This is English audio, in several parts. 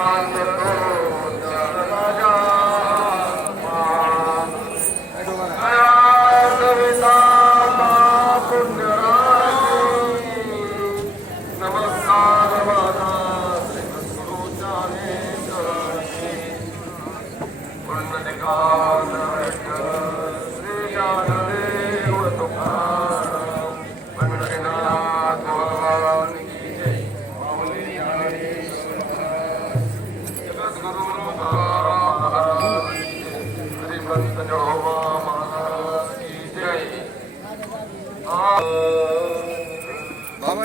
Nossa. বাবা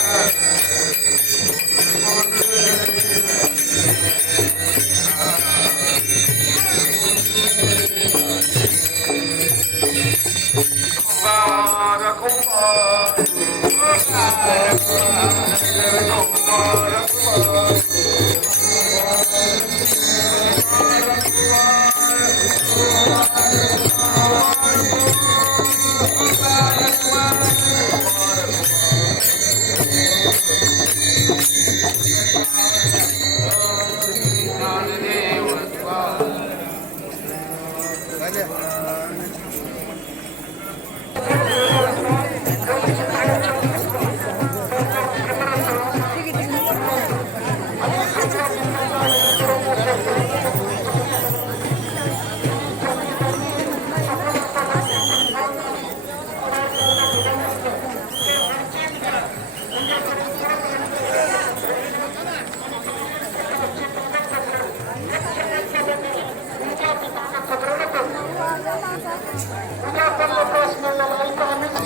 Yeah.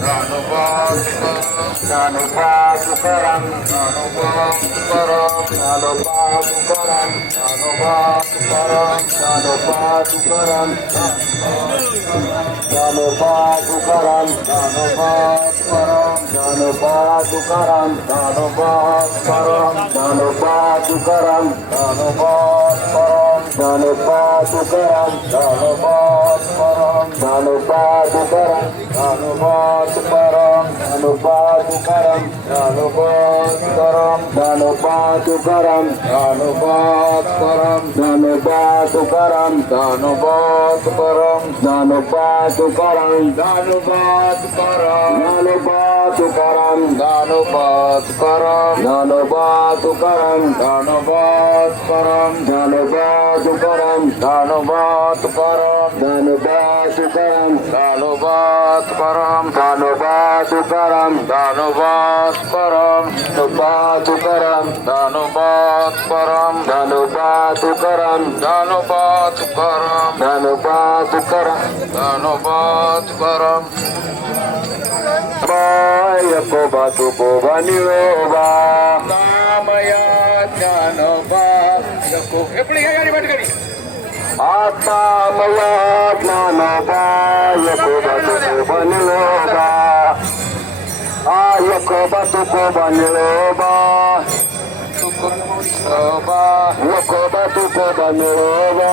Anubhasukaram, Anubhasukaram, Anubhasukaram, Anubhasukaram, Anubhasukaram, Anubhasukaram, Anubhasukaram, Anubhasukaram, Anubhasukaram, Anubhasukaram, Anubhasukaram, করম ধনবাদ করম ধনবাদ করম ধনবাদ করম ধনবাদ করম ধনবাদ করম ধনবাদ করম ধনবাদ করম ধনবাদ করম ধনবাদ করম ধনবাদ করম ধনবাদ করম ধনবাদ করম ধনবাদ করম ধনবাদ परम धनुवास परम धनुपातु करम धनुपात परम धनुपातु करम धनुपात परम धनुपातु करम धनुपात परम को बातु को बनियो बा। कामया ज्ञानवा आत्मा मया ज्ञानवा बातु को बनियो बा। Lokoba, Tukoba, Niloba. Lokoba, Tukoba, Niloba.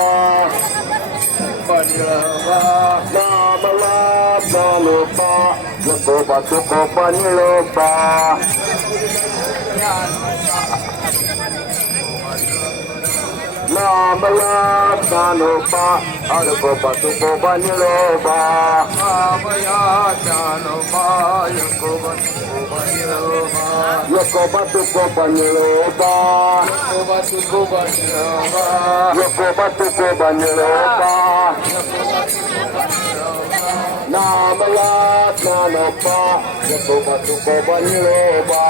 Nama laba lupa, Lokoba, Tukoba, Niloba. Nam Lam Sanopa Arupa Supa Niropa Namaya Sanopa Yakoba Supa Niropa Yakoba Supa Niropa Yakoba Supa Niropa Yakoba Supa Niropa Namaya Sanopa Yakoba Supa Niropa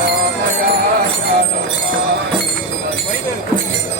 Namaya Sanopa Yakoba Supa Niropa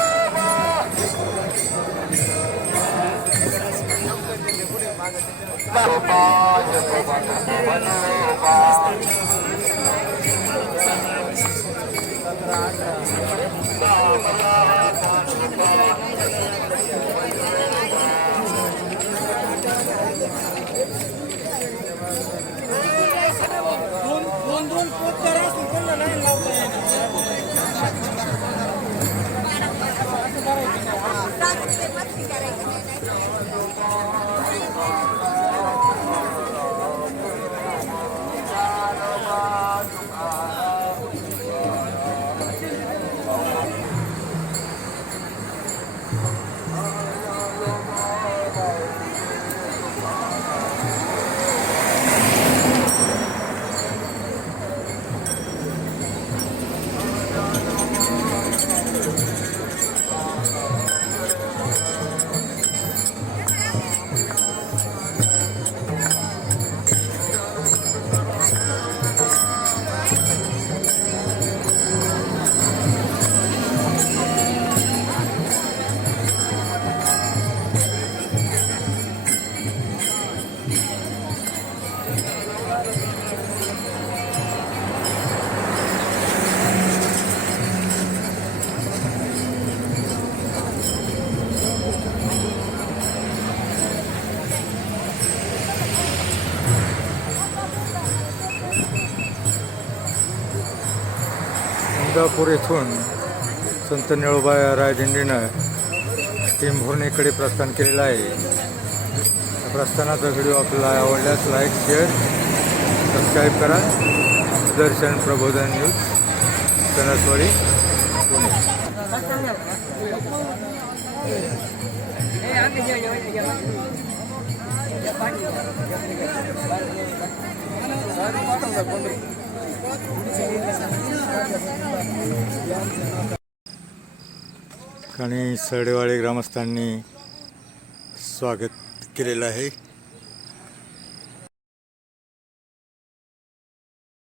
Thank you. Indapur येथून संत निळोबा रायदिंडीनं टीमभरणीकडे प्रस्थान केलेलं आहे. प्रस्थानाचा video आपल्याला आवडल्यास like share subscribe करा. दर्शन प्रबोधन news Sanaswadi Pune. आणि सरडेवाडी ग्रामस्थांनी स्वागत केलेलं आहे.